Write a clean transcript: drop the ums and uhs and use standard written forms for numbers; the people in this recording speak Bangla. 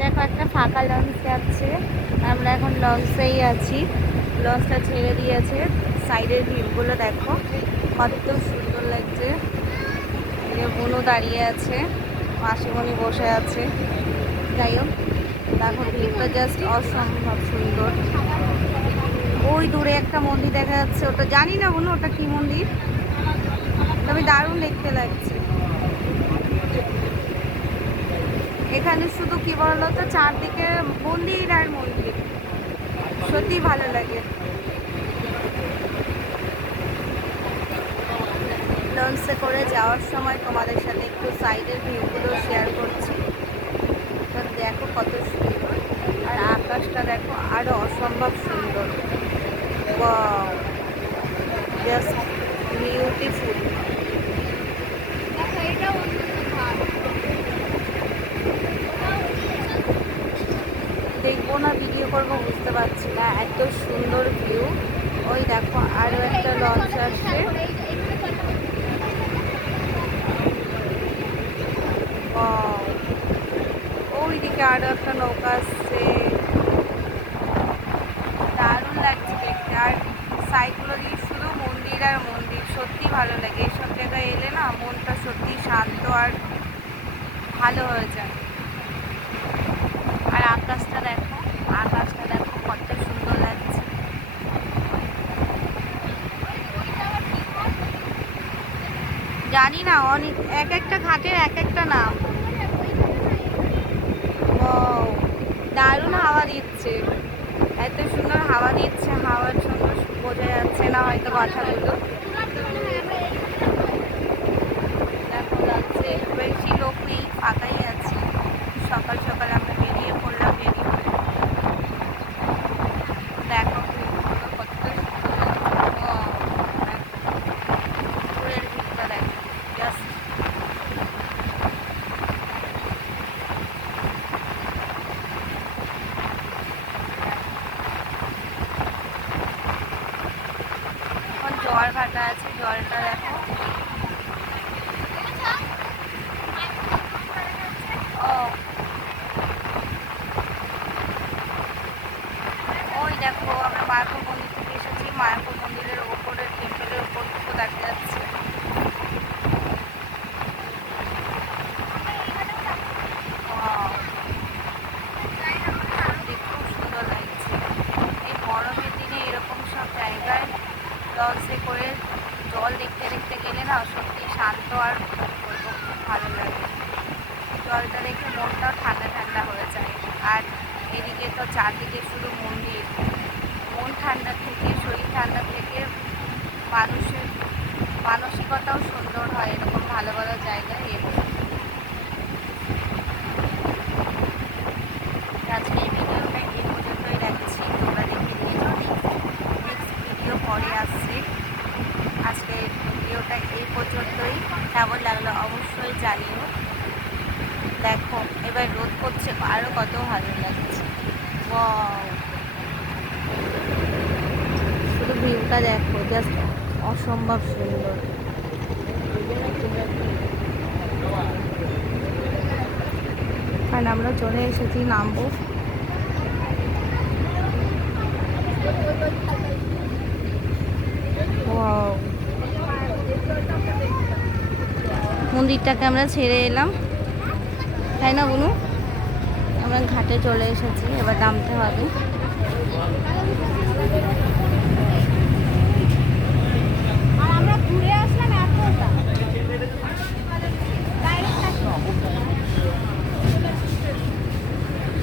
দেখো একটা ফাঁকা লঞ্চ আছে, আমরা এখন লঞ্চেই আছি। লঞ্চটা ছেড়ে দিয়েছে, সাইডের ভিউগুলো দেখো কত সুন্দর লাগছে। বোনও দাঁড়িয়ে আছে, মাসিমণি বসে আছে। যাই হোক, দেখো ভিউটা জাস্ট অসম্ভব সুন্দর। ওই দূরে একটা মন্দির দেখা যাচ্ছে, ওটা জানি না বোন ওটা কি মন্দির, তবে দারুণ দেখতে লাগছে। এখানে শুধু কি বলতো, চারদিকে মন্দির আর মন্দির, সত্যি ভালো লাগে। লঞ্চে করে যাওয়ার সময় তোমাদের সাথে একটু সাইডের ভিউগুলো শেয়ার করছি। তো দেখো কত সুন্দর, আর আকাশটা দেখো আরো অসম্ভব সুন্দর। Wow, just beautiful. দেখবো না ভিডিও করবো বুঝতে পারছি না, এত সুন্দর ভিউ। ওই দেখো আরো একটা লঞ্চ আসছে। ওইদিকে আরো একটা নৌকা আসছে, দারুণ লাগছে দেখতে। আর সাইডগুলো দিয়ে শুধু মন্দির আর মন্দির, সত্যি ভালো লাগে। এইসব জায়গায় এলে না মনটা সত্যি শান্ত আর ভালো হয়ে যায়। আর আকাশটা দেখো, আকাশটা দেখো কত সুন্দর লাগছে। জানি না, অনেক এক একটা ঘাটের এক একটা নাম। ও, দারুণ হাওয়া দিচ্ছে, এত সুন্দর হাওয়া দিচ্ছে, হাওয়ার জন্য বোঝা যাচ্ছে না হয়তো কথাগুলো। দেখো যাচ্ছে, বেশি লোক নেই, ফাঁকাই আছে। সকাল সকাল আমরা বেরিয়ে পড়লাম, বেরিয়ে পড়ে দেখো কত সুন্দর পুরের ভিউটা দেখো জাস্ট। এখন জল ভাটা আছে, জলটা দেখো। ও, ওই দেখো আমরা মায়াপুর মন্দির থেকে এসেছি, মায়াপুর মন্দিরের ওপরের টেম্পলের ওপর থেকে দেখা যাচ্ছে। দেখতে খুব সুন্দর লাগছে। এই গরমের দিনে এরকম সব জায়গায় লঞ্চে করে জল দেখতে দেখতে গেলে না সত্যি শান্ত আর বলবো খুব ভালো লাগে। জলটা দেখে মনটাও ঠান্ডা ঠান্ডা হয়ে যায়। আর এদিকে তো চারদিকে শুধু মন্দির, মন ঠান্ডা থেকে শরীর ঠান্ডা থেকে মানুষের মানসিকতাও সুন্দর হয় এরকম ভালো ভালো জায়গায় এলে। আজকে এই ভিডিওটা এই পর্যন্তই রাখছি, তোমরা দেখে নিও। নেক্সট ভিডিও পরে আসছে। আজকে ভিডিওটা এই পর্যন্তই, কেমন লাগলো অবশ্যই জানিও। দেখো এবার রোদ করছে, আরো কত ভালো লাগছে। ওয়াও, শুধু ভিউটা দেখো জাস্ট অসম্ভব সুন্দর। কারণ আমরা চলে এসেছি, নামবো। ওয়াও, মন্দিরটাকে আমরা ছেড়ে এলাম, তাই না বলুন? আমরা ঘাটে চলে এসেছি, এবার নামতে হবে।